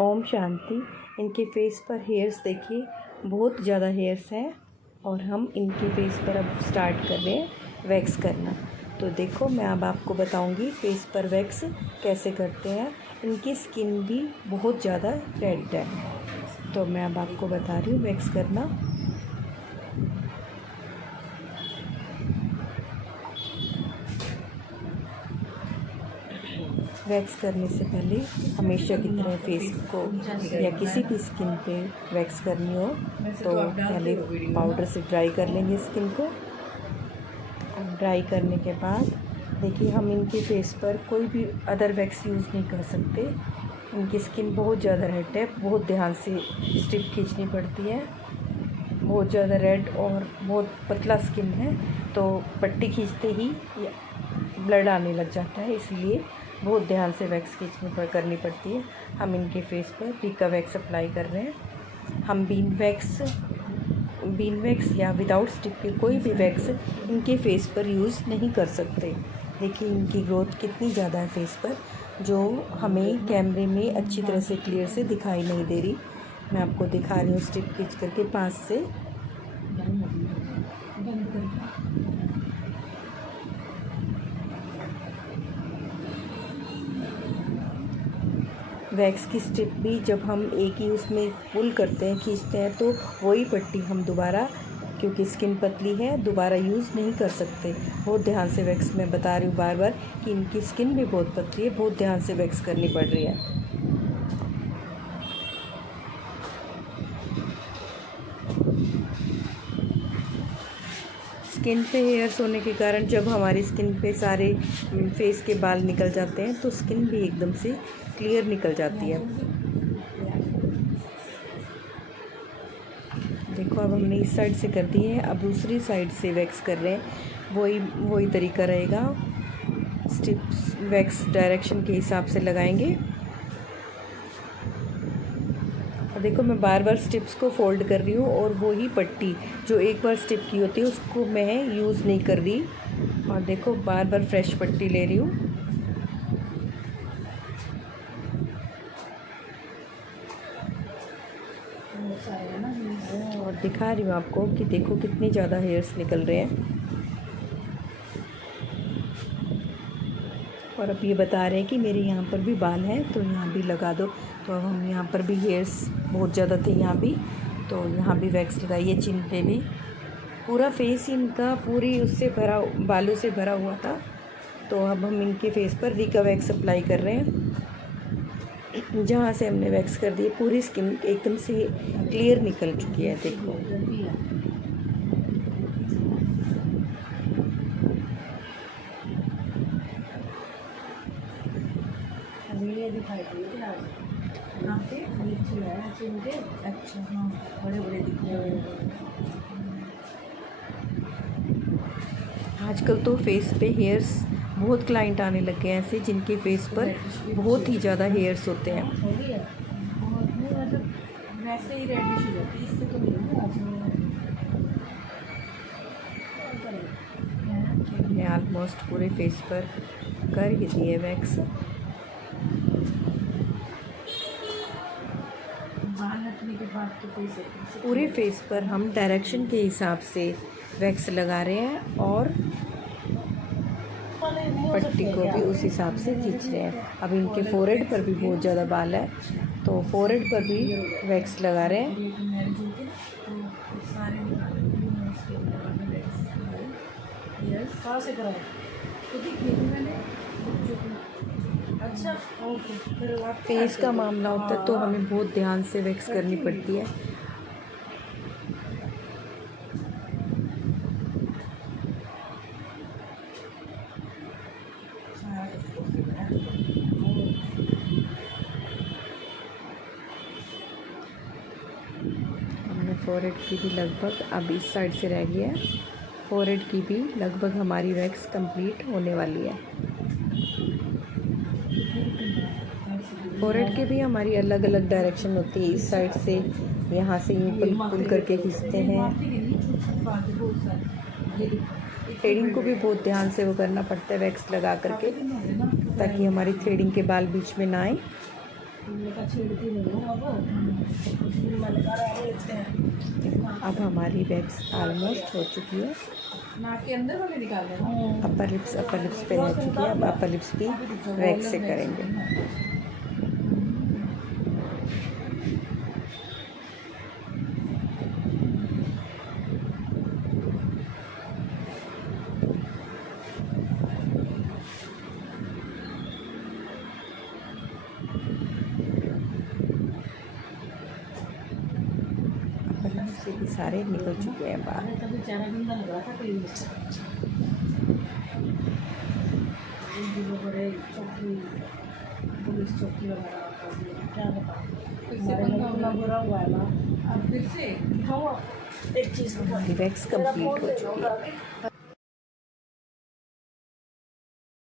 ओम शांति। इनके फेस पर हेयर्स देखिए, बहुत ज़्यादा हेयर्स हैं और हम इनके फेस पर अब स्टार्ट कर रहे हैं वैक्स करना। तो देखो, मैं अब आपको बताऊंगी फेस पर वैक्स कैसे करते हैं। इनकी स्किन भी बहुत ज़्यादा रेड है, तो मैं अब आपको बता रही हूँ वैक्स करना। वैक्स करने से पहले हमेशा की तरह फेस को या किसी भी स्किन पे वैक्स करनी हो तो पहले पाउडर से ड्राई कर लेंगे स्किन को। ड्राई करने के बाद देखिए, हम इनके फेस पर कोई भी अदर वैक्स यूज़ नहीं कर सकते। इनकी स्किन बहुत ज़्यादा रेड है, बहुत ध्यान से स्ट्रिप खींचनी पड़ती है। बहुत ज़्यादा रेड और बहुत पतला स्किन है, तो पट्टी खींचते ही ब्लड आने लग जाता है, इसलिए बहुत ध्यान से वैक्स करनी पड़ती है। हम इनके फेस पर रीका वैक्स अप्लाई कर रहे हैं। हम बीन वैक्स या विदाउट स्टिक के कोई भी वैक्स इनके फेस पर यूज़ नहीं कर सकते। देखिए इनकी ग्रोथ कितनी ज़्यादा है फेस पर, जो हमें कैमरे में अच्छी तरह से क्लियर से दिखाई नहीं दे रही। मैं आपको दिखा रही हूँ स्टिक खींच करके पास से। वैक्स की स्ट्रिप भी जब हम एक ही उसमें पुल करते हैं, खींचते हैं, तो वही पट्टी हम दोबारा, क्योंकि स्किन पतली है, दोबारा यूज़ नहीं कर सकते। बहुत ध्यान से वैक्स, मैं बता रही हूँ बार बार कि इनकी स्किन भी बहुत पतली है, बहुत ध्यान से वैक्स करनी पड़ रही है। स्किन पे हेयर्स होने के कारण जब हमारी स्किन पे सारे फेस के बाल निकल जाते हैं तो स्किन भी एकदम से क्लियर निकल जाती है। देखो, अब हमने इस साइड से कर दी है, अब दूसरी साइड से वैक्स कर रहे हैं। वही तरीका रहेगा। स्टिप्स वैक्स डायरेक्शन के हिसाब से लगाएंगे। देखो, मैं बार बार स्टिप्स को फोल्ड कर रही हूँ और वही पट्टी जो एक बार स्टिप की होती है उसको मैं यूज़ नहीं कर रही। और देखो, बार बार फ्रेश पट्टी ले रही हूँ। और दिखा रही हूँ आपको कि देखो कितने ज़्यादा हेयर्स निकल रहे हैं। और अब ये बता रहे हैं कि मेरे यहाँ पर भी बाल हैं तो यहाँ भी लगा दो। तो अब हम यहाँ पर भी हेयर्स बहुत ज़्यादा थे यहाँ भी, तो यहाँ भी वैक्स लगाइए। चिन पे भी पूरा फेस इनका पूरी उससे भरा, बालों से भरा हुआ था। तो अब हम इनके फेस पर रीका वैक्स अप्लाई कर रहे हैं। जहाँ से हमने वैक्स कर दी पूरी स्किन एकदम से क्लियर निकल चुकी है। देखो, दिखाई दे अच्छा, हाँ, बड़े बड़े दिख रहे हैं। आजकल तो फेस पे हेयर्स, बहुत क्लाइंट आने लग गए हैं ऐसे जिनके फेस पर बहुत ही ज़्यादा हेयर्स होते हैं। वैसे ही रेडिश हो जाती है, इससे तो नहीं। ऑलमोस्ट पूरे फेस पर कर ही दिए वैक्स। पूरे फेस पर हम डायरेक्शन के हिसाब से वैक्स लगा रहे हैं और पट्टी को भी उस हिसाब से खींच रहे हैं। अब इनके फोरहेड पर भी बहुत ज़्यादा बाल है, तो फोरहेड पर भी वैक्स लगा रहे हैं। अच्छा, फेस का मामला होता है तो हमें बहुत ध्यान से वैक्स करनी पड़ती है। हमने फोरहेड की भी लगभग, अब इस साइड से रह गया है, फोरहेड की भी लगभग हमारी वैक्स कंप्लीट होने वाली है। फोरहेड के भी हमारी अलग अलग डायरेक्शन होती है। इस साइड से यहाँ से यूँ पुल करके खींचते हैं। थ्रेडिंग को भी बहुत ध्यान से वो करना पड़ता है वैक्स लगा करके, ताकि हमारी थ्रेडिंग के बाल बीच में ना आए। छेड़ती नहीं हूँ अब मन कर लेते हैं। अब हमारी वैक्स ऑलमोस्ट हो चुकी है। नाक के अंदर वाले निकाल देना। अपर लिप्स पे रह चुकी है। अब अपर लिप्स की वैक्स से करेंगे। से भी सारे निकल चुके हैं बाहर। तभी चेहरा गंदा लग रहा था कहीं चौकी पुलिस चौकी वगैरह क्या बता बुरा हुआ है ना। अब फिर से दिखाओ एक चीज़ वैक्स कंप्लीट हो चुकी है।